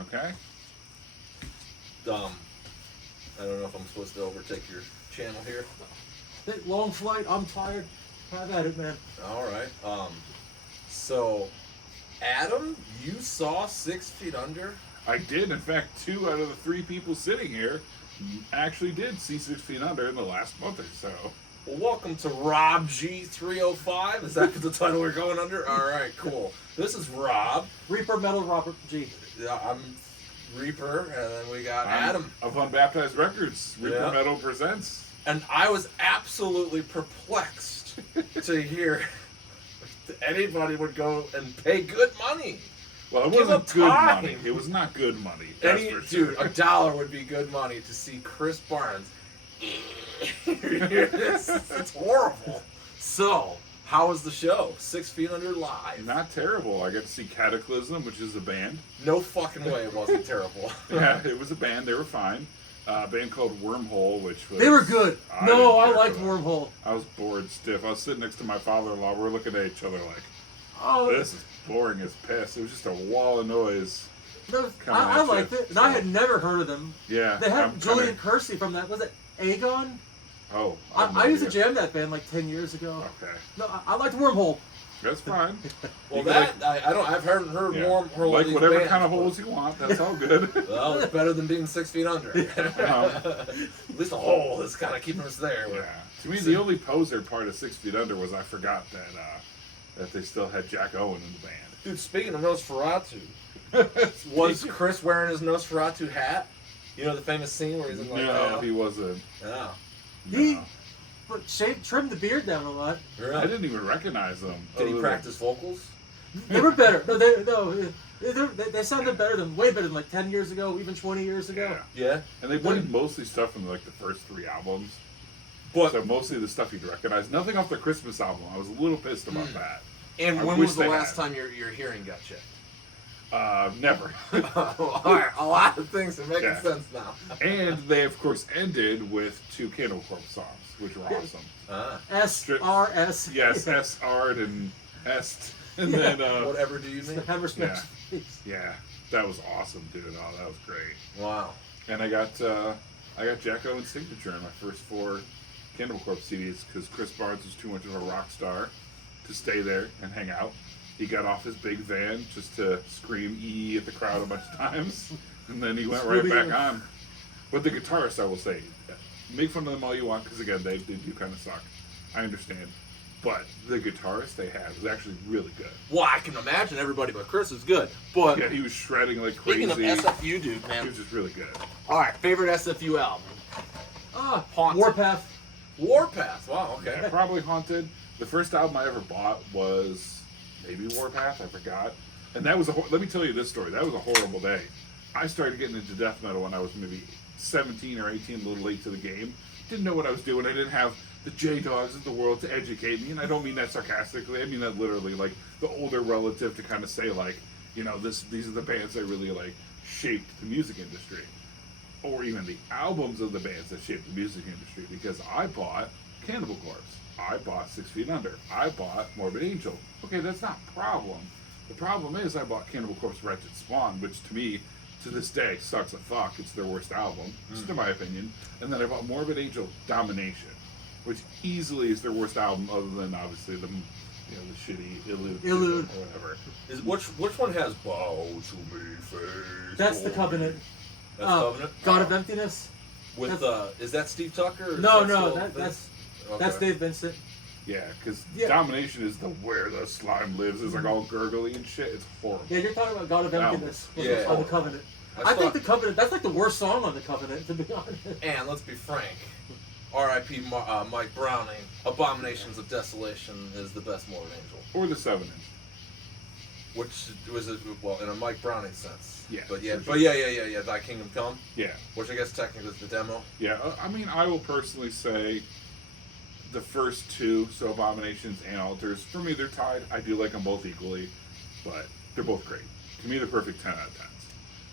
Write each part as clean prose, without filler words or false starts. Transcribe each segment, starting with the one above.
Okay. I don't know if I'm supposed to overtake your channel here. Long flight. I'm tired. Have at it, man. All right. So, Adam, you saw 6 Feet Under? I did. In fact, 2 out of the 3 people sitting here actually did see 6 Feet Under in the last month or so. Well, welcome to RobertG305. Is that the title we're going under? All right, cool. This is Rob. Reaper Metal Robert G. Yeah, I'm Reaper, and then we got Adam. Of Unbaptized Records. Reaper Metal presents. And I was absolutely perplexed to hear anybody would go and pay good money. Well, it Give wasn't up good time. money. It was not good money. That's for sure. Dude, $1 would be good money to see Chris Barnes. it's horrible. So, how was the show? 6 Feet Under live. Not terrible. I got to see Cataclysm, which is a band. No fucking way it wasn't terrible. Yeah, it was a band. They were fine. A band called Wormhole, which was... They were good. I liked Wormhole. I was bored stiff. I was sitting next to my father-in-law. We were looking at each other like, Oh, this is boring as piss. It was just a wall of noise. I liked it, and I had never heard of them. Yeah. They had Julian Kersey from that. Was it Aegon? Oh. I used to jam that band like 10 years ago. Okay. No, I liked Wormhole. That's fine. Well, that I've heard Wormhole. Like whatever bands, kind of holes you want. That's all good. Well, it's better than being 6 feet under. At least a hole is kind of keeping us there. Yeah. To me, the only poser part of 6 Feet Under was I forgot that they still had Jack Owen in the band. Dude, speaking of Nosferatu, was Chris wearing his Nosferatu hat? You know the famous scene where he's in like... No, he wasn't. No. He trimmed the beard down a lot. Really? I didn't even recognize them. Did he practice vocals? They were better. They sounded way better than like 10 years ago, even 20 years ago. Yeah. And they played mostly stuff from like the first 3 albums. But so mostly the stuff you'd recognize. Nothing off the Christmas album. I was a little pissed about that. And when was the last time your hearing got checked? Never. Alright, a lot of things are making sense now. And they, of course, ended with 2 Cannibal Corpse songs, which were awesome. S-R-S. Yes, S-Ard and Est. And then... whatever do you mean? Yeah, that was awesome, dude. Oh, that was great. Wow. And I got Jack Owen's signature in my first 4 Cannibal Corpse CDs because Chris Barnes was too much of a rock star to stay there and hang out. He got off his big van just to scream "ee" at the crowd a bunch of times, and then he went right back on. But the guitarist, I will say, make fun of them all you want, because again, they do kind of suck. I understand. But the guitarist they had was actually really good. Well, I can imagine everybody but Chris is good. But yeah, he was shredding like crazy. Speaking of SFU, dude, man. He was just really good. All right, favorite SFU album? Warpath. Warpath. Wow. Okay. Yeah, probably Haunted. The first album I ever bought was maybe Warpath. I forgot. And that was let me tell you this story. That was a horrible day. I started getting into death metal when I was maybe 17 or 18, a little late to the game. Didn't know what I was doing. I didn't have the J-Dogs of the world to educate me, and I don't mean that sarcastically. I mean that literally, like the older relative to kind of say, like, you know, these are the bands that really like shaped the music industry, or even the albums of the bands that shaped the music industry. Because I bought Cannibal Corpse, I bought 6 Feet Under, I bought Morbid Angel. Okay, that's not a problem. The problem is I bought Cannibal Corpse Wretched Spawn, which to me, to this day, sucks a fuck. It's their worst album, just in my opinion. And then I bought Morbid Angel Domination, which easily is their worst album, other than obviously the shitty Illude or whatever. Which one has bow to me face? That's the Covenant. That's Covenant. God of Emptiness. With is that Steve Tucker? Or no, that's Dave Vincent. Yeah, because Domination is the where the slime lives. It's like all gurgly and shit. It's horrible. Yeah, you're talking about God of Emptiness on the Covenant. I think the Covenant, that's like the worst song on the Covenant, to be honest. And let's be frank, R.I.P. Mike Browning, Abominations of Desolation is the best Morbid Angel. Or the 7-inch. Which was, in a Mike Browning sense. Yeah. But yeah, Thy Kingdom Come. Yeah. Which I guess technically is the demo. Yeah, I mean, I will personally say the first 2, so Abominations and Altars, for me they're tied. I do like them both equally, but they're both great. To me, they're perfect 10 out of 10s.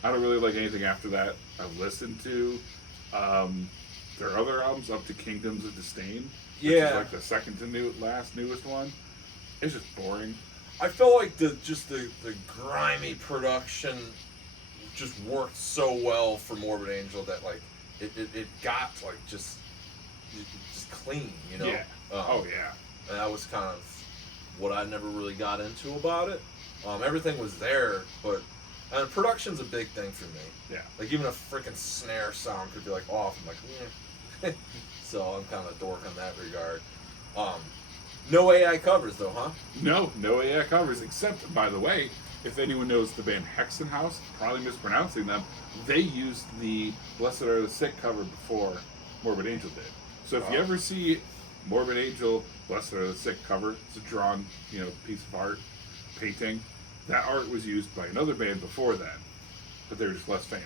I don't really like anything after that. I've listened to their other albums up to Kingdoms of Disdain, which is like the second to newest one. It's just boring. I felt like the grimy production just worked so well for Morbid Angel that like it got like just clean, you know. Yeah. Oh yeah. And that was kind of what I never really got into about it. Everything was there, but production's a big thing for me. Yeah. Like even a freaking snare sound could be like off. I'm like, so I'm kind of a dork in that regard. No AI covers though, huh? No AI covers, except, by the way, if anyone knows the band Hexenhaus, probably mispronouncing them, they used the Blessed Are the Sick cover before Morbid Angel did. So if you ever see Morbid Angel, Blessed Are the Sick cover, it's a drawn, piece of art, painting. That art was used by another band before then, but they were just less famous.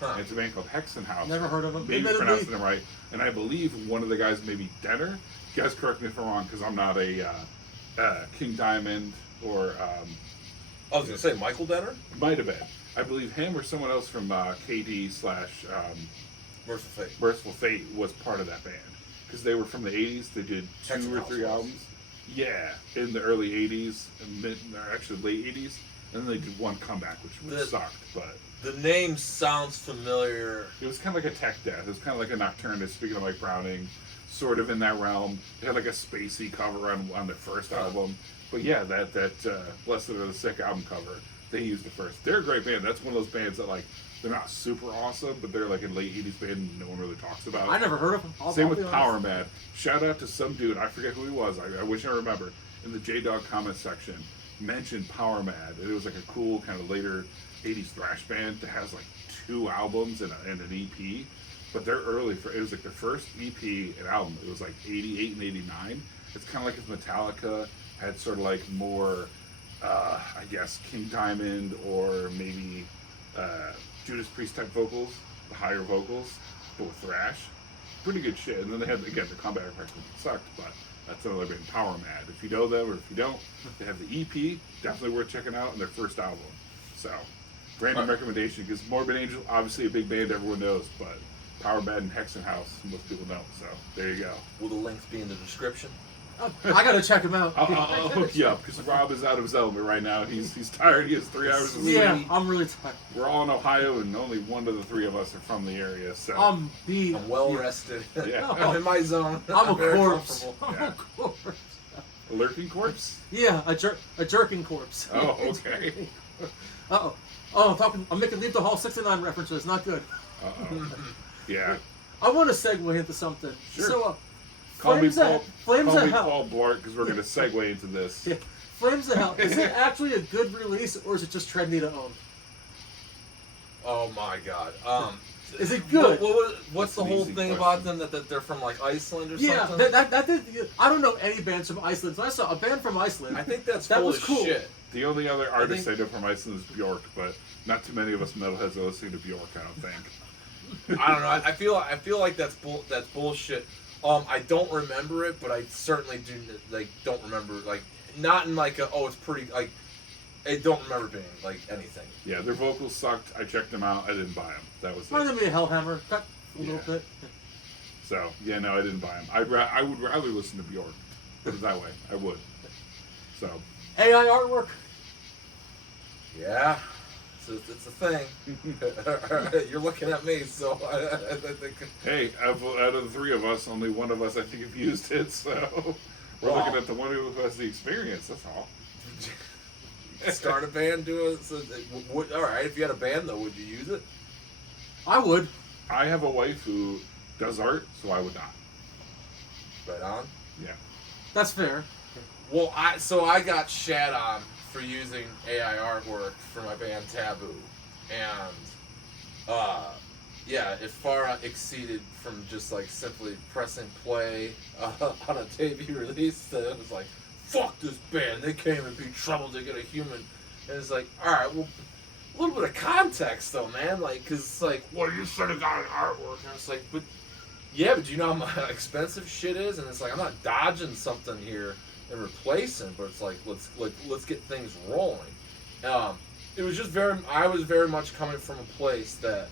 Huh. And it's a band called Hexenhaus. Never heard of them. Maybe pronouncing them right. And I believe one of the guys, maybe Denner. You guys correct me if I'm wrong, because I'm not a King Diamond or... I was going to say Michael Denner? Might have been. I believe him or someone else from KD / Merciful Fate. Merciful Fate was part of that band. Because they were from the 80s. They did 2 or 3 albums. Yeah, in the early 80s, actually late 80s. And then they did one comeback, which sucked, but... The name sounds familiar. It was kind of like a tech death. It was kind of like a Nocturnus, speaking of Mike Browning, sort of in that realm. They had like a spacey cover on their first album. But yeah, that Blessed Are the Sick album cover, they used the first. They're a great band. That's one of those bands that, like, they're not super awesome, but they're like a late 80s band no one really talks about. I never heard of them. Same with Power Mad. Shout out to some dude, I forget who he was, I wish I remember, in the J-Dog comment section, mentioned Power Mad. It was like a cool kind of later 80s thrash band that has like 2 albums and an EP, but they're early. It was like their first EP and album. It was like 88 and 89. It's kind of like if Metallica had sort of like more, I guess, King Diamond or maybe Judas Priest type vocals, the higher vocals, but with thrash. Pretty good shit. And then they had, again, the comeback record sucked, but that's another band, Power Mad. If you know them or if you don't, they have the EP, definitely worth checking out, and their first album. So, random recommendation, because Morbid Angel, obviously a big band everyone knows, but Power Mad and Hexenhaus, most people know. So, there you go. Will the links be in the description? I gotta check them out. I'll hook you up, because Rob is out of his element right now. He's tired. He has 3 hours of sleep. Yeah, I'm really tired. We're all in Ohio, and only one of the 3 of us are from the area. So I'm beat. I'm well rested. Yeah. I'm in my zone. I'm a very corpse. comfortable. I'm a corpse. A lurking corpse? Yeah, a jerking corpse. Oh, okay. Uh-oh. Oh, I'm making Leave the Hall 69 references. Not good. Uh-oh. Yeah. I want to segue into something. Sure. So, Call me Flames of Hell. Paul Blart, because we're going to segue into this. Yeah. Flames of Hell. Is it actually a good release, or is it just trendy to own? Oh my god. Is it good? What's the That's an whole easy thing question. about them that they're from like Iceland or Yeah, something? I don't know any bands from Iceland. So I saw a band from Iceland. I think that's that full was of cool. shit. The only other artist I know from Iceland is Bjork, but not too many of us metalheads are listening to Bjork, I don't think. I don't know. I feel like that's bullshit. I don't remember it, but I certainly don't remember not in like a it's pretty like I don't remember being like anything. Yeah, their vocals sucked. I checked them out. I didn't buy them. That was Reminded it. me of Hellhammer. Cut a little bit. So, yeah, no, I didn't buy them. I would rather listen to Bjork. Put it that way. I would. So. AI artwork. Yeah. It's a thing. You're looking at me, so I think. Hey, out of the 3 of us, only one of us I think have used it, so we're looking at the one who has the experience. That's all. Start a band, all right. If you had a band, though, would you use it? I would. I have a wife who does art, so I would not. Right on. Yeah. That's fair. Well, I got shat on for using AI artwork for my band Taboo, and yeah, it far exceeded from just like simply pressing play on a debut release. That it was like, fuck this band, they came and be trouble to get a human, and it's like, all right, well, a little bit of context though, man, like, cause it's like, well, you should have got an artwork, and it's like, but yeah, but do you know how expensive shit is? And it's like, I'm not dodging something here and replacing, but it's like let's get things rolling. It was just I was very much coming from a place that,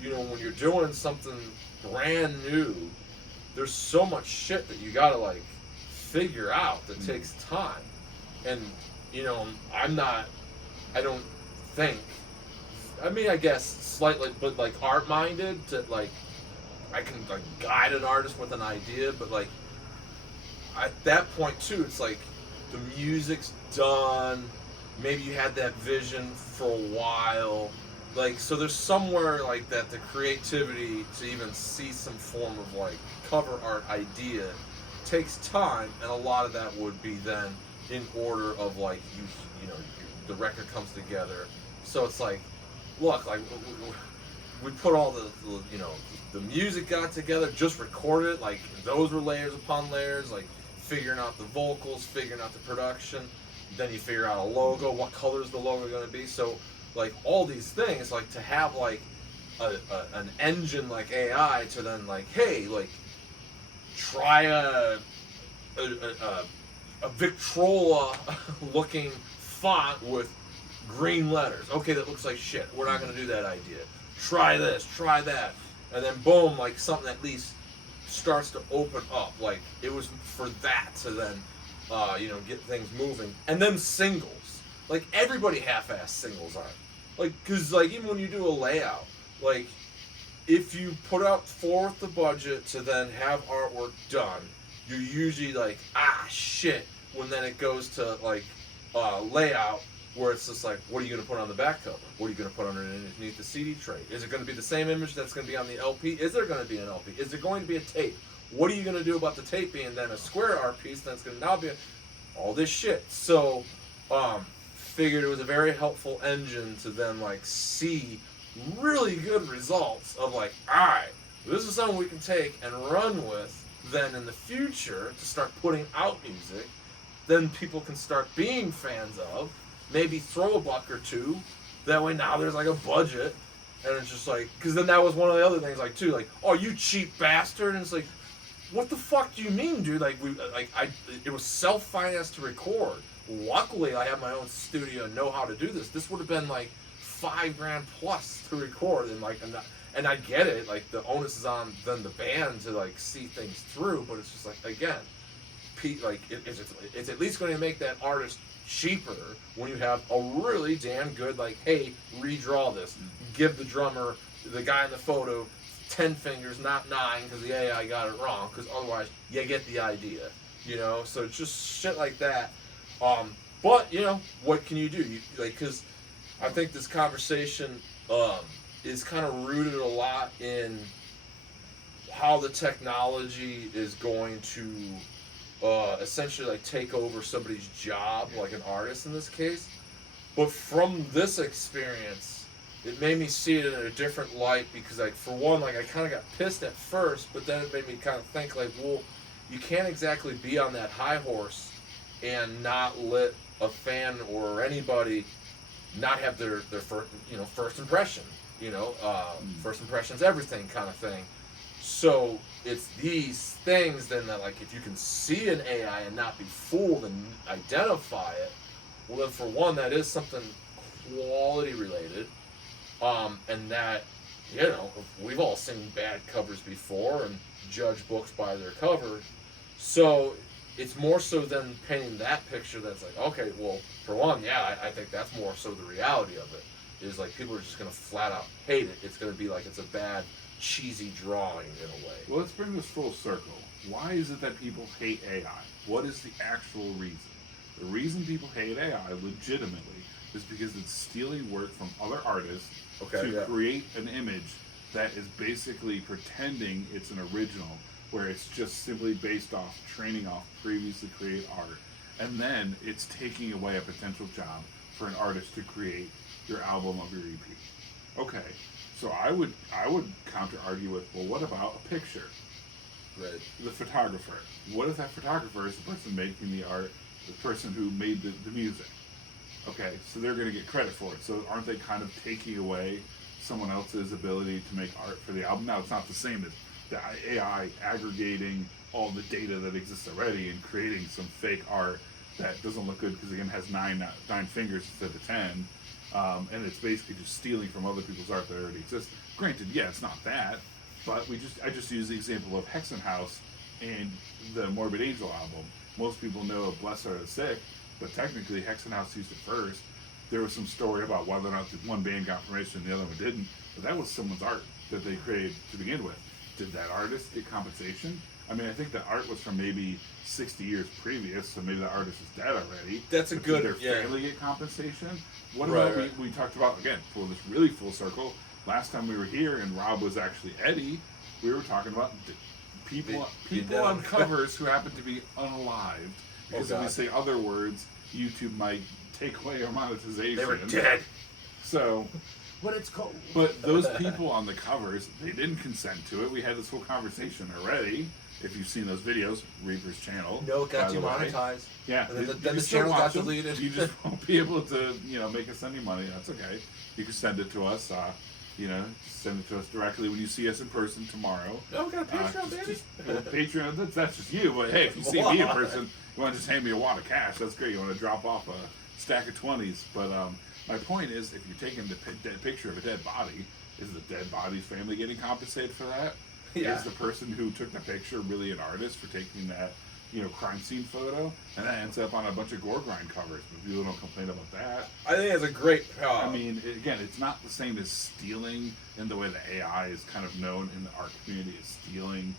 you know, when you're doing something brand new, there's so much shit that you gotta like figure out that takes time. And you know, I I mean, I guess slightly, but like art-minded to like, I can like guide an artist with an idea, but like at that point too, it's like the music's done. Maybe you had that vision for a while, like so. There's somewhere like that the creativity to even see some form of like cover art idea takes time, and a lot of that would be then in order of like you know the record comes together. So it's like, look, like we put all the you know the music got together, just recorded it. Like those were layers upon layers, like figuring out the vocals, figuring out the production. Then you figure out a logo. What color is the logo going to be? So like all these things, like to have like an engine like AI to then like, hey, like try a Victrola looking font with green letters. Okay, that looks like shit. We're not going to do that idea. Try this, try that. And then boom, like something at least starts to open up. Like it was for that to then, you know, get things moving. And then singles. Like everybody half-ass singles are. Like, cause like even when you do a layout, like if you put out forth the budget to then have artwork done, you're usually like, ah, shit. When then it goes to like layout, where it's just like, what are you going to put on the back cover? What are you going to put underneath the CD tray? Is it going to be the same image that's going to be on the LP? Is there going to be an LP? Is there going to be a tape? What are you going to do about the tape being then a square art piece that's going to now be all this shit? So, figured it was a very helpful engine to then like see really good results of like, alright, this is something we can take and run with then in the future to start putting out music. Then people can start being fans of. Maybe throw a buck or two. That way now there's like a budget. And it's just like, because then that was one of the other things, like, too, like, oh, you cheap bastard. And it's like, what the fuck do you mean, dude? Like, it was self-financed to record. Luckily, I have my own studio and know how to do this. This would have been like $5,000 plus to record. And like, and I get it. Like, the onus is on then the band to like see things through. But it's just like, again, like, it's at least going to make that artist cheaper when you have a really damn good, like, hey, redraw this. Give the drummer, the guy in the photo, 10 fingers, not 9, because the AI got it wrong, because otherwise you get the idea, you know? So just shit like that. But, you know, what can you do? Because I think this conversation is kind of rooted a lot in how the technology is going to essentially like take over somebody's job, like an artist in this case. But from this experience, it made me see it in a different light, because like for one, like I kind of got pissed at first, but then it made me kind of think like, well, you can't exactly be on that high horse and not let a fan or anybody not have their first, you know, first impression, you know, first impression's everything kind of thing. So it's these things then that, like, if you can see an AI and not be fooled and identify it, well then for one, that is something quality related, and that, you know, we've all seen bad covers before and judge books by their cover. So it's more so than painting that picture that's like, okay, well, for one, yeah, I think that's more so the reality of it, is like people are just going to flat out hate it. It's going to be like it's a bad, cheesy drawing in a way. Well, let's bring this full circle. Why is it that people hate AI? What is the actual reason? The reason people hate AI legitimately is because it's stealing work from other artists to create an image that is basically pretending it's an original, where it's just simply based off training off previously created art, and then it's taking away a potential job for an artist to create your album of your EP. Okay, so I would counter argue with, well, what about a picture? Right. The photographer. What if that photographer is the person making the art, the person who made the music? Okay, so they're going to get credit for it. So aren't they kind of taking away someone else's ability to make art for the album? Now, it's not the same as the AI aggregating all the data that exists already and creating some fake art that doesn't look good because, again, has nine fingers instead of 10. And it's basically just stealing from other people's art that already exists. Granted, yeah, it's not that, but I just use the example of Hexenhaus and the Morbid Angel album. Most people know Blessed Are the Sick, but technically Hexenhaus used it first. there was some story about whether or not the one band got permission and the other one didn't, but that was someone's art that they created to begin with. Did that artist get compensation? I mean, I think the art was from maybe 60 years previous, so maybe the artist is dead already. That's a but good, did their family get compensation? What Right, about right. we talked about, again, for this really full circle, last time we were here and Rob was actually Eddie, we were talking about people The on dead. covers who happen to be unalived. Because if we God. say other words, YouTube might take away our monetization. They were dead. So, What it's called. but those people on the covers, they didn't consent to it. We had this whole conversation already. If you've seen those videos, Reaper's channel. No, it got by the way. demonetized. Yeah, And then you the can still channel got watch them. deleted. You just won't be able to, make us any money. That's okay. You can send it to us. Just send it to us directly when you see us in person tomorrow. No, we got a Patreon, baby. Patreon. That's just you. But hey, if you see me in person, you want to just hand me a wad of cash. That's great. You want to drop off a stack of 20s. But my point is, if you're taking the dead picture of a dead body, is the dead body's family getting compensated for that? Yeah. Is the person who took the picture really an artist for taking that, crime scene photo? And that ends up on a bunch of gore grind covers, but people don't complain about that. I think it's a great. I mean, again, it's not the same as stealing in the way that AI is kind of known in the art community as stealing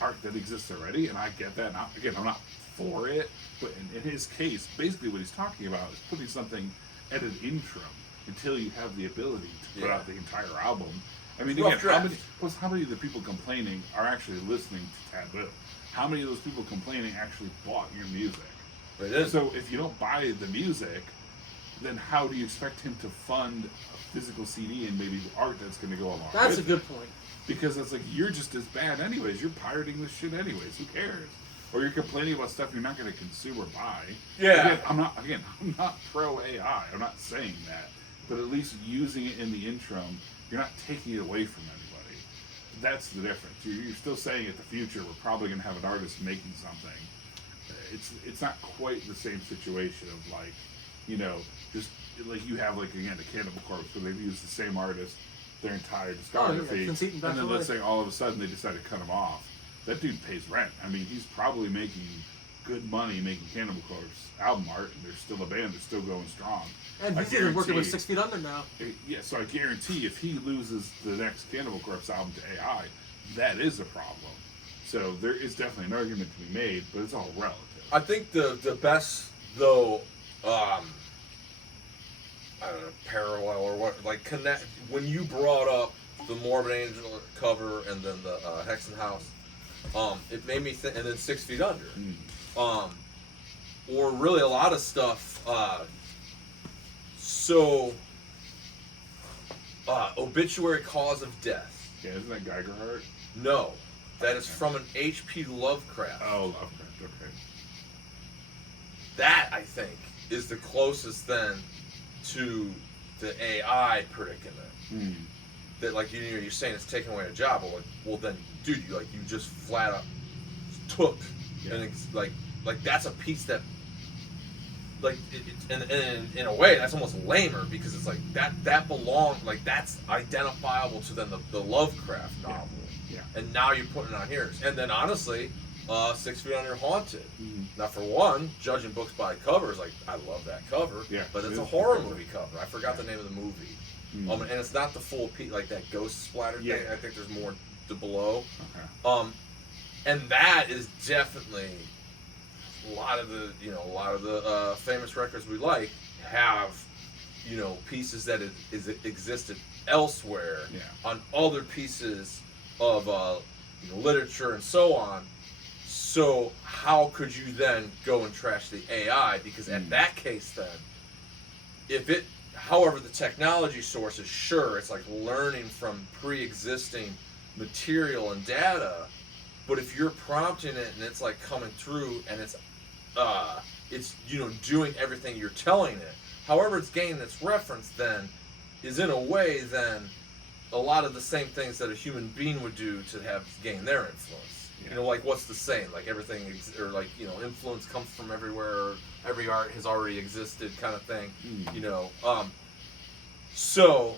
art that exists already. And I get that. I'm not for it, but in his case, basically what he's talking about is putting something at an interim until you have the ability to put out the entire album. I mean, Rough again, draft. how many of the people complaining are actually listening to Taboo? How many of those people complaining actually bought your music? It is. So if you don't buy the music, then how do you expect him to fund a physical CD and maybe the art that's going to go along That's a with good it? point. Because it's like, you're just as bad anyways. You're pirating this shit anyways. Who cares? Or you're complaining about stuff you're not going to consume or buy. Yeah. I'm not pro AI. I'm not saying that. But at least using it in the interim, you're not taking it away from anybody. That's the difference. You're still saying in the future we're probably going to have an artist making something. It's not quite the same situation of just like you have again the Cannibal Corpse where they've used the same artist their entire discography, Conceit and and then Back let's Away. say all of a sudden they decide to cut him off. That dude pays rent. I mean, he's probably making good money making Cannibal Corpse album art, and they're still a band. They're still going strong. And I he's even working with guarantee- 6 Feet Under now. Yeah, so I guarantee if he loses the next Cannibal Corpse album to AI, that is a problem. So there is definitely an argument to be made, but it's all relative. I think the best though, I don't know, parallel or what, like connect when you brought up the Morbid Angel cover and then the Hexenhaus, it made me think, and then 6 Feet Under, or really a lot of stuff. Obituary Cause of Death. Yeah, isn't that Geiger Heart? No, that is from an H.P. Lovecraft. Oh, Lovecraft. Okay. That, I think, is the closest then to the AI predicament. That, like, you're saying it's taking away a job. Well, then, dude, you just flat up took, and it's like that's a piece that, like, and in a way, that's almost lamer because it's like that belongs, like, that's identifiable to then the Lovecraft novel. Yeah. And now you're putting it on here. And then, honestly, 6 Feet Under Haunted. Now, for one, judging books by covers, like, I love that cover. Yeah, But it it's a is a horror good cover. movie cover. I forgot the name of the movie. And it's not the full piece, like that ghost splatter thing. I think there's more below. Okay. And that is definitely a lot of the famous records we like have, pieces that existed elsewhere on other pieces of literature and so on. So how could you then go and trash the AI? Because in that case, then, however the technology source is, sure, it's like learning from pre-existing material and data, but if you're prompting it and it's like coming through and it's doing everything you're telling it, however it's gaining its reference, then is in a way then a lot of the same things that a human being would do to have gain their influence. Like what's the saying? Like everything, influence comes from everywhere. Or every art has already existed, kind of thing. So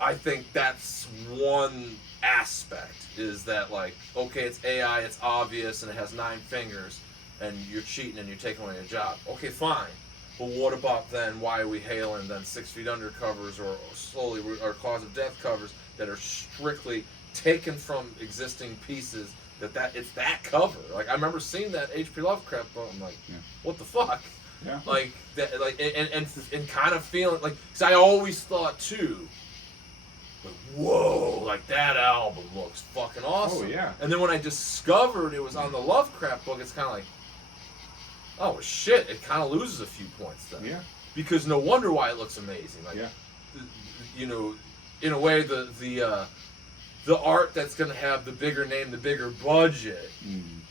I think that's one aspect, is that, like, okay, it's AI, it's obvious, and it has 9 fingers, and you're cheating and you're taking away a job. Okay, fine. well, what about then Why Are We Hailing, then 6 Feet Under covers, or slowly, or Cause of Death covers that are strictly taken from existing pieces, that it's that cover. Like, I remember seeing that H.P. Lovecraft book, I'm like, what the fuck? Yeah. Like, that, like, and kind of feeling, like, because I always thought, too, like, whoa, like, that album looks fucking awesome. Oh, yeah. And then when I discovered it was on the Lovecraft book, it's kind of like, oh, shit, it kind of loses a few points then. Yeah. Because no wonder why it looks amazing. Like, you know, in a way, the art that's going to have the bigger name, the bigger budget,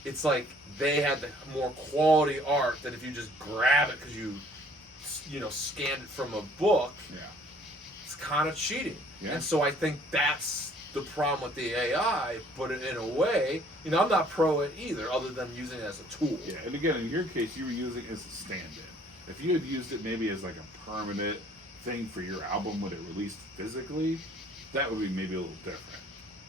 it's like they had the more quality art that if you just grab it because you know, scanned it from a book, it's kind of cheating. Yeah. And so I think that's the problem with the AI, but in a way, you know, I'm not pro it either, other than using it as a tool. Yeah, and again, in your case, you were using it as a stand-in. If you had used it maybe as like a permanent thing for your album when it released physically, that would be maybe a little different.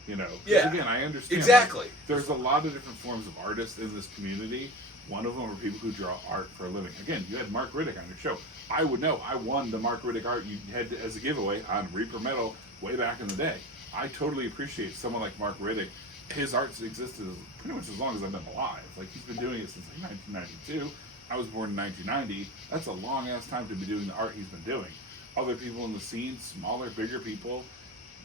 You know? 'Cause Yeah. again, I understand. Exactly. Like, there's a lot of different forms of artists in this community. One of them are people who draw art for a living. Again, you had Mark Riddick on your show. I would know. I won the Mark Riddick art you had as a giveaway on Reaper Metal way back in the day. I totally appreciate someone like Mark Riddick. His art's existed pretty much as long as I've been alive. Like, he's been doing it since like 1992. I was born in 1990. That's a long ass time to be doing the art he's been doing. Other people in the scene, smaller, bigger people,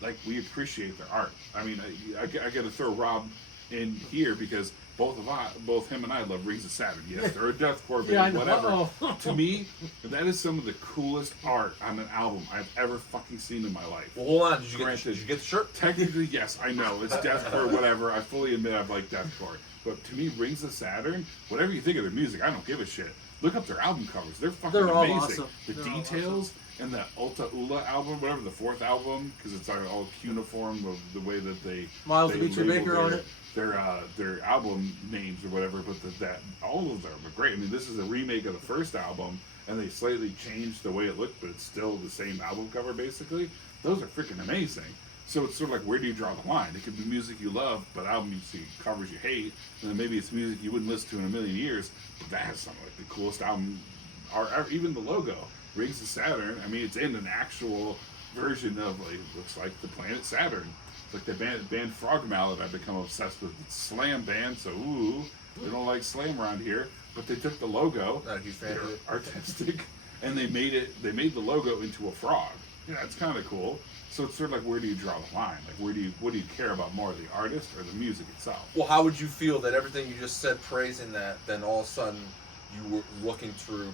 like, we appreciate their art. I mean, I got to throw Rob in here because both him and I love Rings of Saturn. Yes, they're a deathcore band, whatever. To me, that is some of the coolest art on an album I've ever fucking seen in my life. Well, hold on. Did you get the shirt? Technically, yes, I know. It's deathcore, whatever. I fully admit I like deathcore. But to me, Rings of Saturn, whatever you think of their music, I don't give a shit. Look up their album covers. They're fucking They're all amazing. awesome. The They're all details and the Ulta Ula album, whatever, the fourth album, because it's all cuneiform of the way that they Miles they Dimitri label Baker on it. their album names or whatever, but that all of them are great. I mean, this is a remake of the first album, and they slightly changed the way it looked, but it's still the same album cover basically. Those are freaking amazing. So it's sort of like, where do you draw the line? It could be music you love, but album you see covers you hate, and then maybe it's music you wouldn't listen to in a million years, but that has some of like the coolest album, or even the logo, Rings of Saturn. I mean, it's in an actual version of, like, looks like the planet Saturn. It's like the band Frog Mallet I've become obsessed with. It's a slam band, so they don't like slam around here, but they took the logo, Not a huge fan of it. artistic, and they made the logo into a frog. Yeah, that's kind of cool. So it's sort of like, where do you draw the line? Like, what do you care about more, the artist or the music itself? Well, how would you feel that everything you just said praising that, then all of a sudden you were looking through,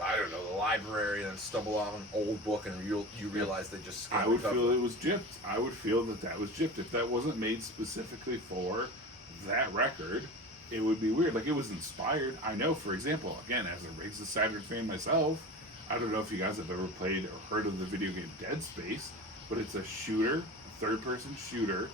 I don't know, the library and stumble on an old book and you realize they just scanned I would the cover? feel it was gypped. I would feel that was gypped. If that wasn't made specifically for that record, it would be weird. Like, it was inspired. I know, for example, again, as a Rings of Saturn fan myself, I don't know if you guys have ever played or heard of the video game Dead Space, but it's a shooter, third-person shooter,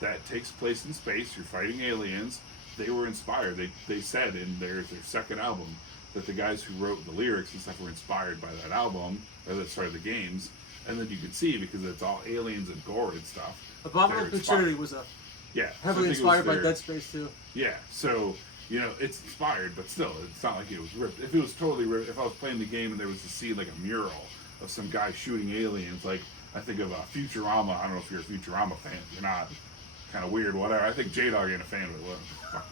that takes place in space. You're fighting aliens. They were inspired. They said in their second album that the guys who wrote the lyrics and stuff were inspired by that album, or the games. And then you can see, because it's all aliens and gore and stuff. Abominable Futurity was heavily inspired by Dead Space too. Yeah, so, you know, it's inspired, but still, it's not like it was ripped. If it was totally ripped, if I was playing the game and there was a scene, like a mural of some guy shooting aliens, like, I think of Futurama. I don't know if you're a Futurama fan. You're not. Kind of weird, whatever. I think J-Dog ain't a fan of it.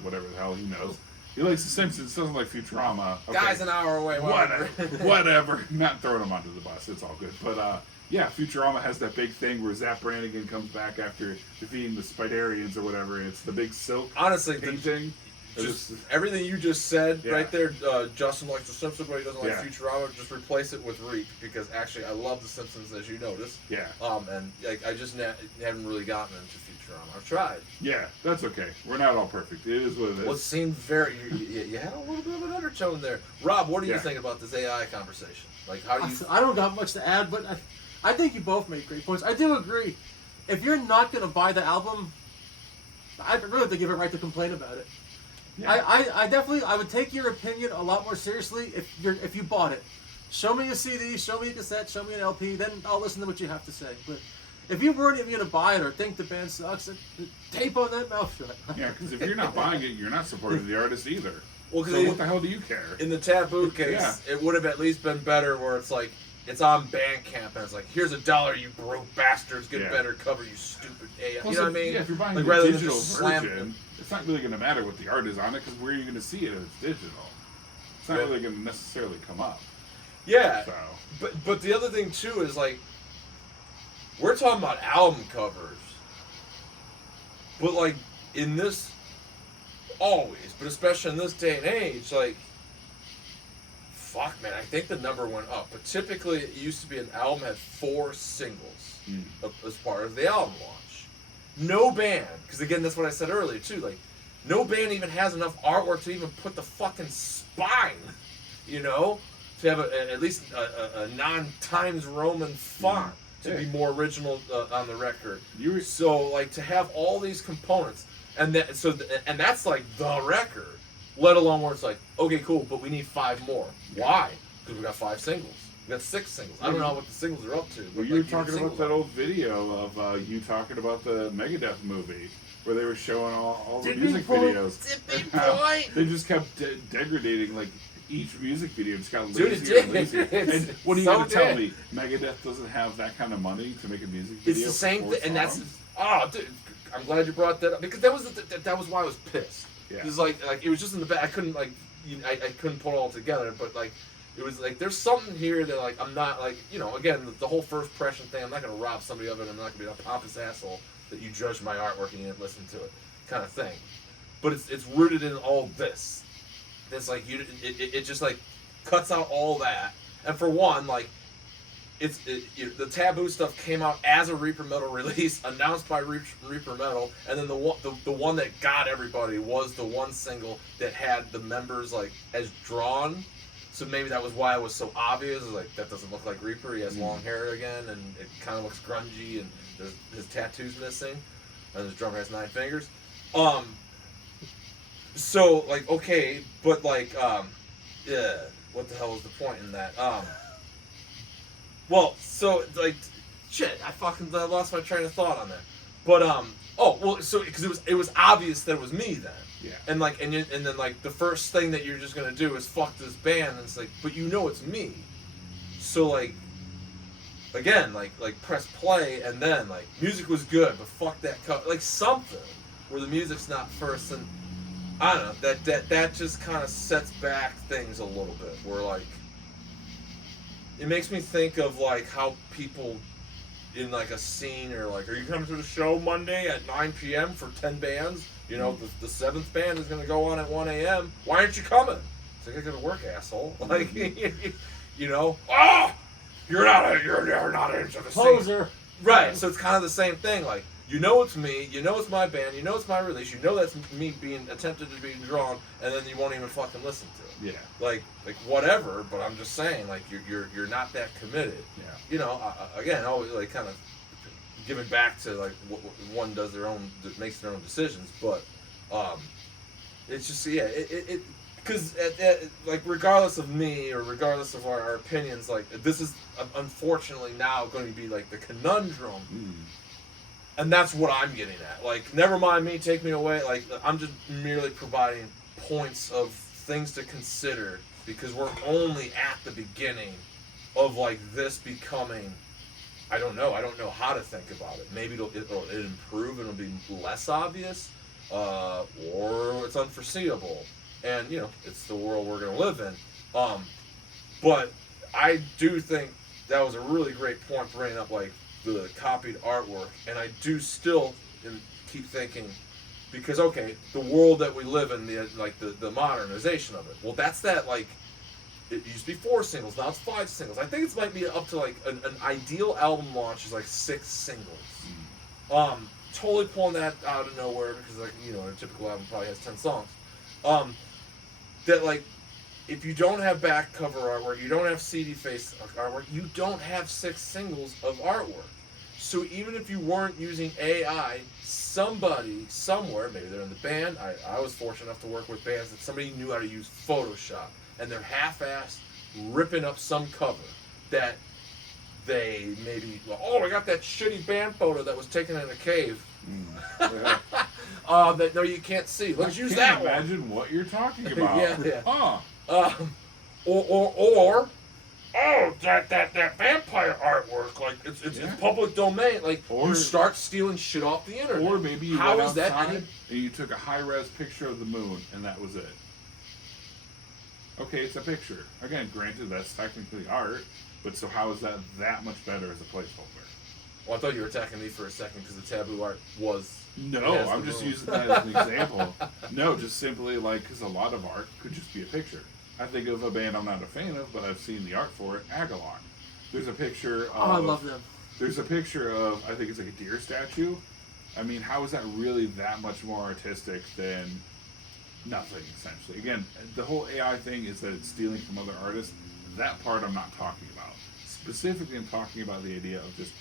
Whatever the hell he knows. He likes The Simpsons, doesn't like Futurama. Okay. Guy's an hour away. Whatever. Not throwing him under the bus. It's all good. But, yeah, Futurama has that big thing where Zap Brannigan comes back after defeating the Spidarians or whatever, and it's the big silk Honestly, painting. Just everything you just said Yeah. right there. Justin likes The Simpsons, but he doesn't like Yeah. Futurama. Just replace it with Reap, because actually I love The Simpsons, as you noticed. Yeah. And like, I just haven't really gotten into Futurama. I've tried. Yeah, that's okay. We're not all perfect. It is what it is. Well, it seemed very. You had a little bit of an undertone there. Rob, what do you Yeah. think about this AI conversation? Like, how do you? I don't got much to add, but I think you both made great points. I do agree. If you're not going to buy the album, I really think you have a right to complain about it. Yeah. I definitely would take your opinion a lot more seriously if you bought it. Show me a CD, show me a cassette, show me an LP, then I'll listen to what you have to say. But if you weren't even going to buy it or think the band sucks, tape on that mouth shut. Yeah, because if you're not buying it, you're not supporting the artist either. Well, So what the hell do you care? in the Taboo case, Yeah. it would have at least been better where it's like, it's on Bandcamp and it's like, here's $1, you broke bastards, get Yeah. better cover, you stupid AI. Plus, You know what I mean? Yeah, if you're buying Like, the rather than digital just slam version, it's not really going to matter what the art is on it because where are you going to see it if it's digital? It's not Yeah. really going to necessarily come up. Yeah. So But the other thing too is like, we're talking about album covers, but like in this, always, but especially in this day and age, like, fuck man, I think the number went up. But typically, it used to be an album had 4 singles as far as the album launch. No band, because again, that's what I said earlier too. Like, no band even has enough artwork to even put the fucking spine, you know, to have at least a non-Times Roman font to be more original on the record. So like to have all these components, and that's like the record. Let alone where it's like, okay, cool, but we need 5 more. Why? Because we got 5 singles. We got 6 singles. I don't know what the singles are up to. Well, you were talking about that old video of you talking about the Megadeth movie where they were showing all the music videos. And how they just kept degrading like each music video. Just got lazier and lazier. And what are you going to tell me? Megadeth doesn't have that kind of money to make a music video? It's the same for 4 thing, and songs? dude, I'm glad you brought that up because that was why I was pissed. Yeah. It was like it was just in the back. I couldn't I couldn't put it all together, but like it was like there's something here that like I'm not like, you know, again the whole first impression thing. I'm not gonna rob somebody of it. I'm not gonna be a pompous asshole that you judged my artwork and you didn't listen to it, kind of thing. But it's rooted in all this. It's like it just like cuts out all that. And for one, like the Taboo stuff came out as a Reaper Metal release, announced by Reaper Metal, and then the one that got everybody was the one single that had the members like as drawn. So maybe that was why it was so obvious. Like that doesn't look like Reaper. He has long hair again, and it kind of looks grungy, and his tattoo's missing, and his drummer has 9 fingers. So like okay, but like yeah, what the hell was the point in that? Well, so like, shit, I fucking lost my train of thought on that. But so because it was obvious that it was me then. Yeah. And like and then like the first thing that you're just gonna do is fuck this band, and it's like, but you know it's me. So like, again, like press play, and then like music was good, but fuck that cut, like something where the music's not first, and I don't know, that just kind of sets back things a little bit, where like. It makes me think of like how people in like a scene are like, are you coming to the show Monday at 9 p.m. for 10 bands? You know, the 7th band is going to go on at 1 a.m. Why aren't you coming? It's like, I got to work, asshole. Like, you know, you're not into the scene. Poser. Right, so it's kind of the same thing. Like, you know it's me, you know it's my band, you know it's my release, you know that's me being attempted to be drawn, and then you won't even fucking listen to it. Yeah. Like whatever, but I'm just saying, like you're not that committed. Yeah. You know, again, always like kind of giving back to like what one does makes their own decisions, but it's just it because like regardless of me or regardless of our opinions, like this is unfortunately now going to be like the conundrum. And that's what I'm getting at. Like, never mind me, take me away. Like, I'm just merely providing points of things to consider because we're only at the beginning of like this becoming. I don't know how to think about it. Maybe it'll improve and it'll be less obvious, or it's unforeseeable. And you know, it's the world we're gonna live in. But I do think that was a really great point, bringing up like the copied artwork, and I do still keep thinking, because okay, the world that we live in, the modernization of it. Well, that's that like it used to be 4 singles, now it's 5 singles. I think it might be up to like an ideal album launch is like 6 singles. Totally pulling that out of nowhere because like you know a typical album probably has 10 songs. That like. If you don't have back cover artwork, you don't have CD face artwork, you don't have 6 singles of artwork. So even if you weren't using AI, somebody somewhere, maybe they're in the band, I was fortunate enough to work with bands that somebody knew how to use Photoshop, and they're half-assed ripping up some cover that they maybe, I got that shitty band photo that was taken in a cave. that no, you can't see. Let's use that I can't imagine what you're talking about. Yeah. Huh. Or that vampire artwork, like it's Yeah. public domain. Like Or- you start stealing shit off the internet. Or maybe you How went is that outside any- and you took a high-res picture of the moon, and that was it. Okay, it's a picture. Again, granted, that's technically art, but so how is that much better as a placeholder? Well, I thought you were attacking me for a second because the taboo art was. No, has I'm the just moon. using that as an example. No, just simply like, because a lot of art could just be a picture. I think of a band I'm not a fan of, but I've seen the art for it, Agalon. There's a picture of... Oh, I love them. There's a picture of, I think it's like a deer statue. I mean, how is that really that much more artistic than nothing, essentially? Again, the whole AI thing is that it's stealing from other artists. That part I'm not talking about. Specifically, I'm talking about the idea of just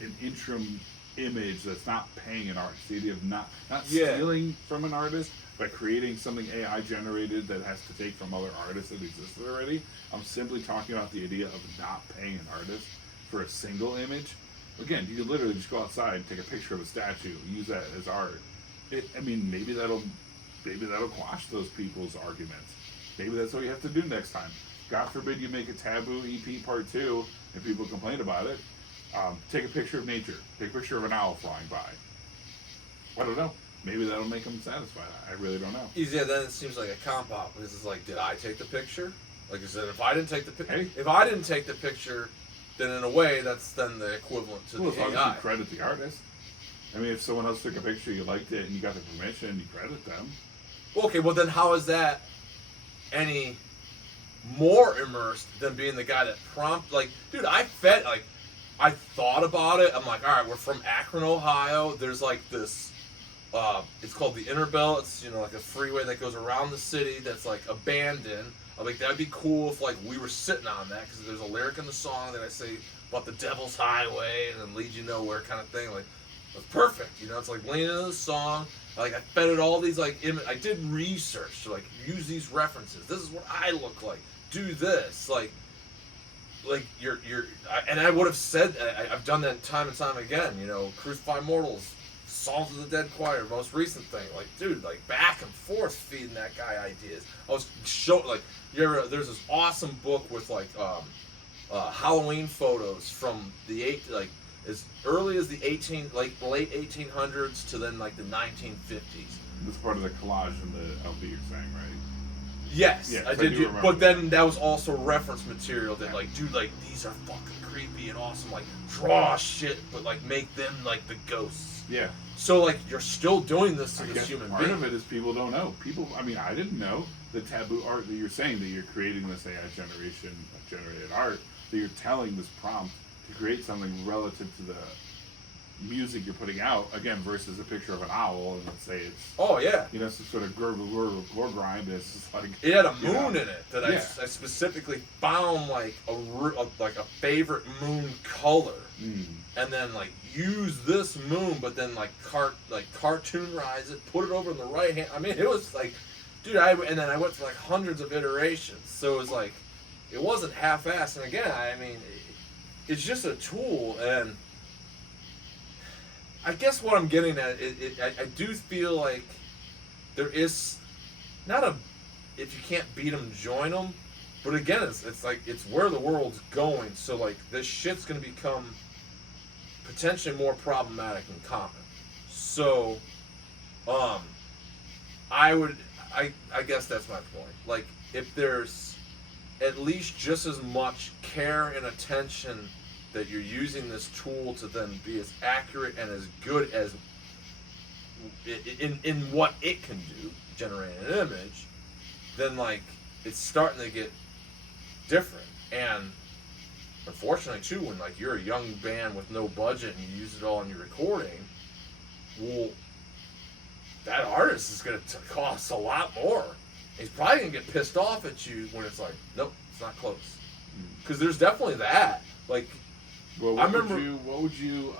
an interim image that's not paying an artist. The idea of not stealing from an artist, but creating something AI generated that has to take from other artists that existed already. I'm simply talking about the idea of not paying an artist for a single image. Again, you could literally just go outside, take a picture of a statue, use that as art. I mean, maybe that'll quash those people's arguments. Maybe that's what you have to do next time. God forbid you make a Taboo EP Part 2 and people complain about it. Take a picture of nature. Take a picture of an owl flying by. I don't know. Maybe that'll make them satisfied. I really don't know. Yeah, then it seems like a comp out because it's like, did I take the picture? Like I said, if I didn't take the picture, Hey. if I didn't take the picture, then in a way that's then the equivalent to Well, as the long as AI. you credit the artist. I mean, if someone else took a picture, you liked it, and you got the permission, you credit them. Okay, well then how is that any more immersed than being the guy that like, dude, I thought about it. I'm like, all right, we're from Akron, Ohio. There's like this, it's called the Inner Belt. It's, like a freeway that goes around the city that's like abandoned. I'm like, that'd be cool if like we were sitting on that because there's a lyric in the song that I say about the Devil's Highway and then lead you nowhere kind of thing. Like, it's perfect. It's like leaning into the song. Like I fed it all these like I did research to like use these references. This is what I look like. Do this like and I would have said I've done that time and time again. Crucify Mortals, Songs of the Dead Choir, most recent thing. Like, dude, like back and forth feeding that guy ideas. I was showing like there's this awesome book with like Halloween photos from the as early as the late 1800s to then like the 1950s. That's part of the collage in the LP you're saying, right? Yes, Yes, I I did. do remember But then that was also reference material that, like, dude, like these are fucking creepy and awesome. Like, draw shit, but like make them like the ghosts. Yeah. So like you're still doing this to I this guess human part being. of it is people don't know. I mean, I didn't know the taboo art that you're saying, that you're creating this AI generated art, that you're telling this prompt to create something relative to the music you're putting out, again, versus a picture of an owl, and let's say it's, Oh yeah. some sort of gore grind. It's just like, It had a moon in it that Yeah. I specifically found like a favorite moon color, and then like use this moon, but then like cartoonize it, put it over in the right hand. I mean, it was like, dude, and then I went through like hundreds of iterations, so it was like, it wasn't half-assed. And again, I mean, it's just a tool, and I guess what I'm getting at, I do feel like there is not if you can't beat them, join them. But again, it's like, it's where the world's going. So like this shit's gonna become potentially more problematic than common. So, I guess that's my point. Like, if there's at least just as much care and attention that you're using this tool to then be as accurate and as good as in what it can do, generating an image, then like it's starting to get different. And unfortunately too, when like you're a young band with no budget and you use it all in your recording, well, that artist is going to cost a lot more. He's probably going to get pissed off at you when it's like, nope, it's not close. Because there's definitely that. Like, well, I remember. What would you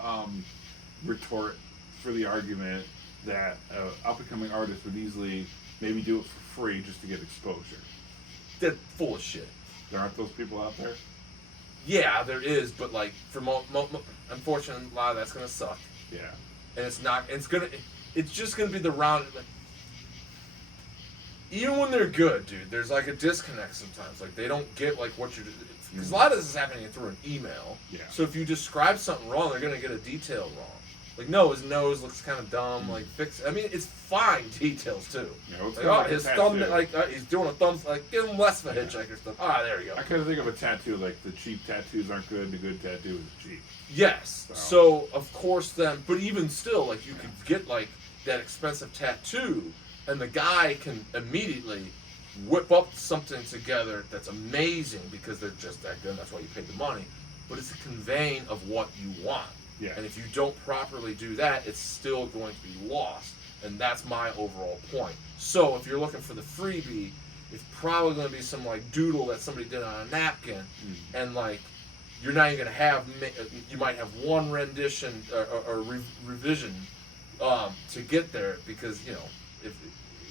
retort for the argument that an up-and-coming artist would easily maybe do it for free just to get exposure? They're full of shit. There aren't those people out there? Yeah, there is, but like for unfortunately, a lot of that's gonna suck. Yeah. And it's not. It's gonna. it's just gonna be the round. Like, even when they're good, dude, there's like a disconnect sometimes. Like they don't get like what you're. Because a lot of this is happening through an email. Yeah. So if you describe something wrong, they're gonna get a detail wrong. Like, no, his nose looks kind of dumb. Like, fix. I mean, it's fine details too. Yeah, it's like, like his a thumb, tattoo. like he's doing a thumb. Like, give him less of a hitchhiker stuff. Ah, there you go. I kind of think of a tattoo like the cheap tattoos aren't good, the good tattoo is cheap. Yes. So of course then, but even still, like you could get like that expensive tattoo, and the guy can immediately whip up something together that's amazing because they're just that good. That's why you paid the money. But it's a conveying of what you want. Yeah. And if you don't properly do that, it's still going to be lost. And that's my overall point. So if you're looking for the freebie, it's probably going to be some like doodle that somebody did on a napkin, and like you're not even going to have. You might have one rendition or revision to get there because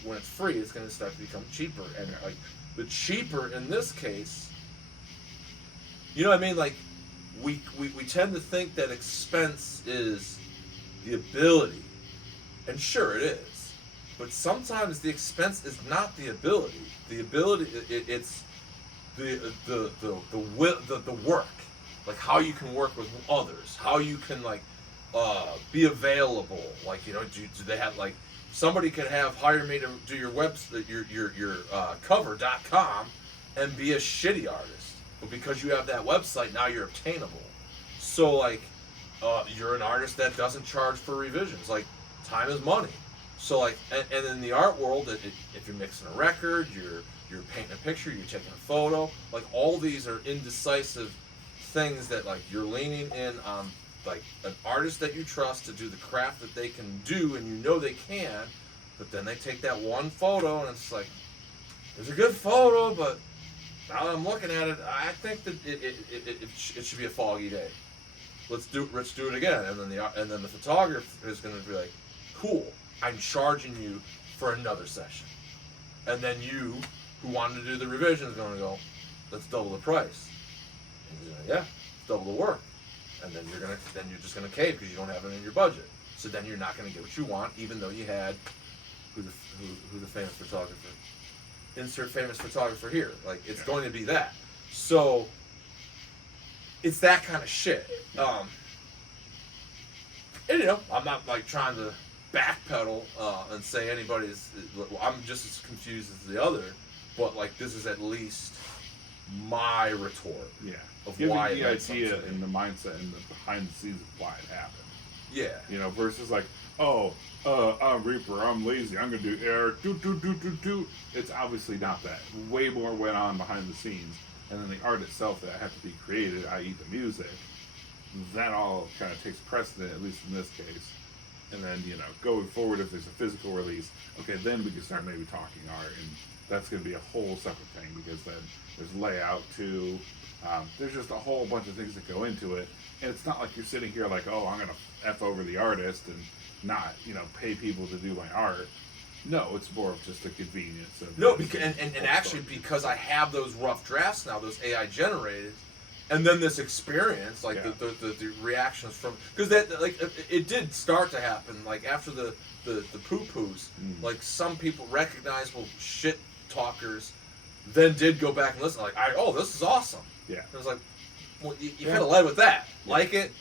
when it's free, it's going to start to become cheaper, and like the cheaper in this case, you know what I mean? Like we tend to think that expense is the ability, and sure it is, but sometimes the expense is not the ability. The ability it's the work, like how you can work with others, how you can like be available. Like do they have like. Somebody could have hire me to do your website, your cover.com, and be a shitty artist. But because you have that website, now you're obtainable. So like, you're an artist that doesn't charge for revisions. Like, time is money. So like, and in the art world, if you're mixing a record, you're painting a picture, you're taking a photo. Like all these are indecisive things that like you're leaning in on. Like an artist that you trust to do the craft that they can do, and they can, but then they take that one photo and it's like, it's a good photo, but now that I'm looking at it, I think that it should be a foggy day. Let's do it again, and then the photographer is going to be like, cool, I'm charging you for another session, and then you who wanted to do the revision is going to go, let's double the price. And he's like, yeah, double the work. And then you're just gonna cave because you don't have it in your budget. So then you're not gonna get what you want, even though you had who's a famous photographer. Insert famous photographer here. Like it's going to be that. So it's that kind of shit. And I'm not like trying to backpedal and say anybody's. I'm just as confused as the other, but like this is at least my retort. Yeah. Of Giving why the idea and the mindset and the behind the scenes of why it happened. Yeah. Versus like, I'm Reaper, I'm lazy, I'm gonna do air, do. It's obviously not that. Way more went on behind the scenes, and then the art itself that had to be created, i.e. the music, that all kind of takes precedent, at least in this case. And then going forward, if there's a physical release, okay, then we can start maybe talking art, and that's gonna be a whole separate thing because then there's layout too. There's just a whole bunch of things that go into it, and it's not like you're sitting here like, oh, I'm gonna F over the artist and not, pay people to do my art. No, it's more of just a convenience. No, because and actually because I have those rough drafts now, those AI generated, and then this experience, like the reactions from, because that like it did start to happen like after the poo-poos, like some people recognizable shit talkers, then did go back and listen like, this is awesome. Yeah. I was like, well, you could have led with that. Like it,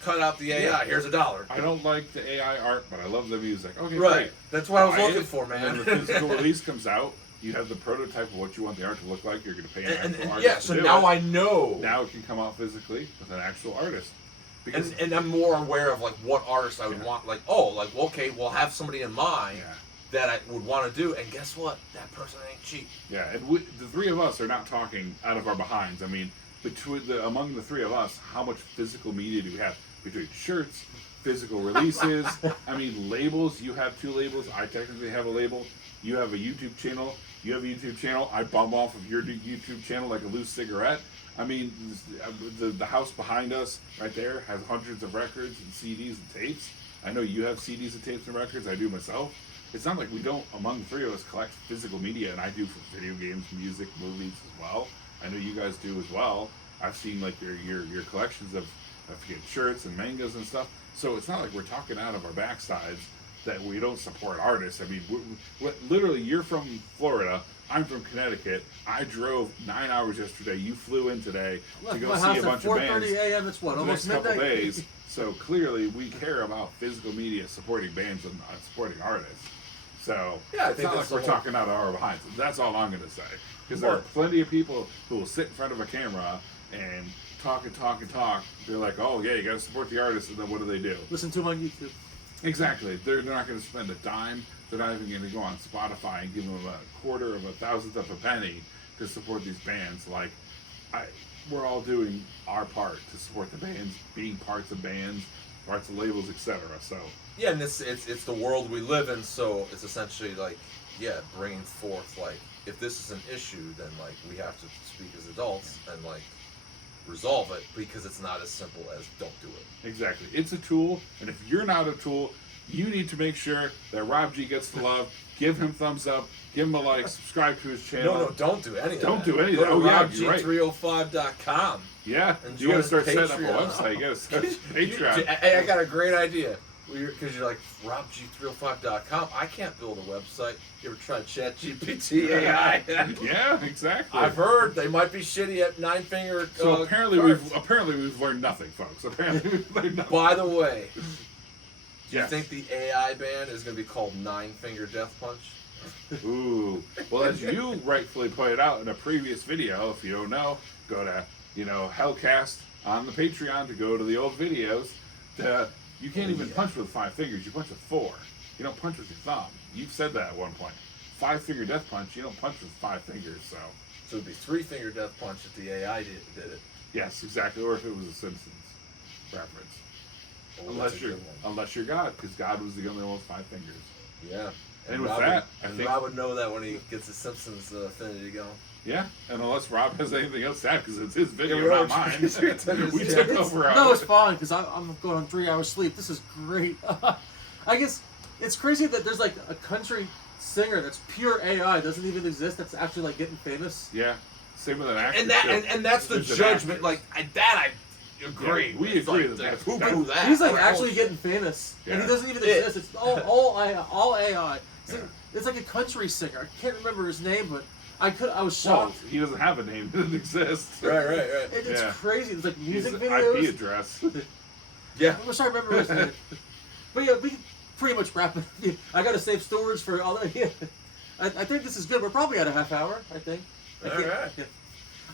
cut out the AI. Yeah. Here's $1. I don't like the AI art, but I love the music. Okay, right. Great. That's what I was looking it, for, man. And then the physical release comes out. You have the prototype of what you want the art to look like. You're going to pay an actual artist. Yeah. So now I know. Now it can come out physically with an actual artist. Because and I'm more aware of like what artists I would want. Like okay, we'll have somebody in mind. Yeah. That I would want to do, and guess what? That person ain't cheap. Yeah, and the three of us are not talking out of our behinds. I mean, among the three of us, how much physical media do we have? Between shirts, physical releases, I mean, labels. You have 2 labels. I technically have a label. You have a YouTube channel. You have a YouTube channel. I bum off of your YouTube channel like a loose cigarette. I mean, the house behind us right there has hundreds of records and CDs and tapes. I know you have CDs and tapes and records. I do myself. It's not like we don't, among the 3 of us, collect physical media, and I do for video games, music, movies as well. I know you guys do as well. I've seen like your collections of shirts and mangas and stuff. So it's not like we're talking out of our backsides that we don't support artists. I mean, literally, you're from Florida. I'm from Connecticut. I drove 9 hours yesterday. You flew in today to go see a bunch of bands. 4:30 a.m. It's what, The almost next couple midnight. days. So clearly, we care about physical media supporting bands and supporting artists. So Yeah, I it's think not that's like we're the whole- talking out of our behinds. That's all I'm going to say. Because there are plenty of people who will sit in front of a camera and talk and talk and talk. They're like, oh, yeah, you got to support the artist. And then what do? Listen to him on YouTube. Exactly. They're not going to spend a dime. They're not even going to go on Spotify and give them a quarter of a thousandth of a penny to support these bands. Like, we're all doing our part to support the bands, being parts of bands, parts of labels, etc. So Yeah, and it's the world we live in, so it's essentially like, yeah, bringing forth, like, if this is an issue, then, like, we have to speak as adults and, like, resolve it, because it's not as simple as don't do it. exactly, it's a tool, and if you're not a tool, you need to make sure that Rob G gets the love. Give him thumbs up, give him a like, subscribe to his channel. No, don't do any of that. Don't do any of Go that. to Oh, yeah, you're right. RobertG305.com. Yeah, And you got to join start setting up Patreon. a website. You got to start Patreon. Hey, I got a great idea. Because you're like, RobertG305.com. I can't build a website. You ever tried ChatGPT AI? Yeah, exactly. I've heard they might be shitty at nine-finger. So apparently cards. we've learned nothing, folks. Apparently we've learned nothing. By the way, do you Yes. think the AI band is going to be called Nine-Finger Death Punch? Ooh. Well, as you rightfully pointed out in a previous video, if you don't know, go to Hellcast on the Patreon to go to the old videos. You can't even punch with 5 fingers. You punch with 4. You don't punch with your thumb. You've said that at one point. 5-finger death punch. You don't punch with 5 fingers. So So it'd be Three-Finger Death Punch if the AI did it. yes, exactly. Or if it was a Simpsons reference. Oh, that's a good one. Unless you're God, because God was the only one with 5 fingers. Yeah. And with Rob that, would, I think- Rob would know that when he gets his Simpsons affinity going. Yeah, and unless Rob has anything else to add, because it's his video, Yeah, not Rob- mine. We took over. No, it's fine because I'm going on 3 hours sleep. This is great. I guess it's crazy that there's like a country singer that's pure AI, doesn't even exist, that's actually like getting famous. Yeah, same with an actor. And that too. and that's the There's an judgment. actor. Like I agree. Yeah, we It's agree like, that that's- poo-poo that. He's like Like, actually bullshit. getting famous, and Yeah. he doesn't even It- exist. It's all AI. Yeah. It's like a country singer. I can't remember his name, but I was Well, shocked. he doesn't have a name. It doesn't exist. Right. It's Yeah. crazy. It's like His music IP videos. address. Yeah. I wish I remember his name. But yeah, we can pretty much wrap it. I gotta save storage for all that. Yeah. I think this is good. We're probably at a half hour, I think. All right. Yeah.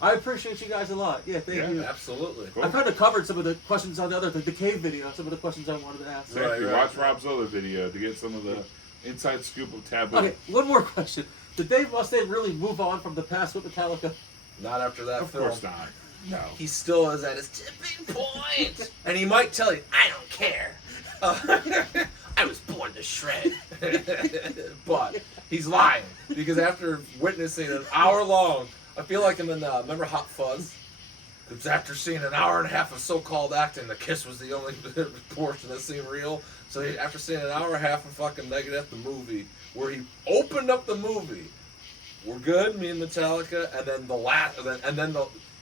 I appreciate you guys a lot. Yeah, thank Yeah. you. Absolutely. Cool. I kind of covered some of the questions on the cave video, some of the questions I wanted to ask. Exactly. Right. Watch Rob's other video to get some of the inside scoop of Taboo. Okay, one more question. Did Dave Mustaine really move on from the past with Metallica? Not after that Of film. course not. No. He still is at his tipping point, and he might tell you, "I don't care. I was born to shred." But he's lying, because after witnessing an hour long, I feel like I'm in remember Hot Fuzz? It's after seeing an hour and a half of so-called acting, the kiss was the only portion that seemed real. So after seeing an hour and a half of fucking Megadeth the movie, where he opened up the movie, we're good, me and Metallica, and then the last,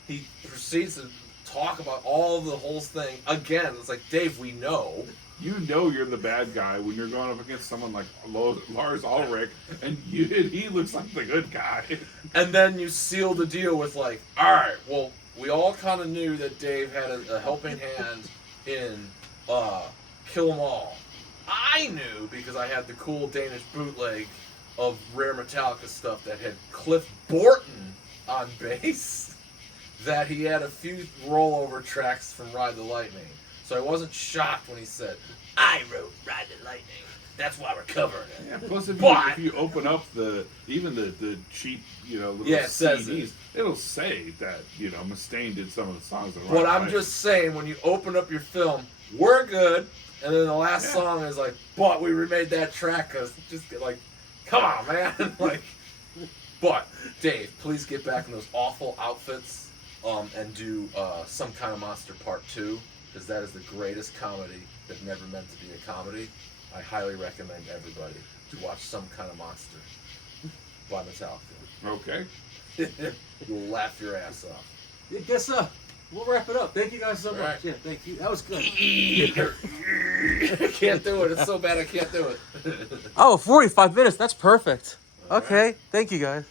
he proceeds to talk about all of the whole thing again. It's like, Dave, we know. You know you're the bad guy when you're going up against someone like Lars Ulrich, and he looks like the good guy. And then you seal the deal with like, all right, well, we all kind of knew that Dave had a helping hand in Kill 'Em All. I knew because I had the cool Danish bootleg of rare Metallica stuff that had Cliff Borton on bass, that he had a few rollover tracks from Ride the Lightning. So I wasn't shocked when he said, "I wrote Ride the Lightning. That's why we're covering it." Yeah, plus if you open up the cheap, little Yeah, it says CDs, it'll say that, Mustaine did some of the songs. On But Right I'm Away. just saying, when you open up your film, we're good, and then the last song is like, but we remade that track because just like, come on, man. Like, but Dave, please get back in those awful outfits, and do Some Kind of Monster Part 2, because that is the greatest comedy that never meant to be a comedy. I highly recommend everybody to watch Some Kind of Monster by Metallica. Okay. You'll laugh your ass off. I guess we'll wrap it up. Thank you guys so much. Right. Yeah, thank you. That was good. I can't do it. It's so bad I can't do it. Oh, 45 minutes. That's perfect. Okay. Thank you guys.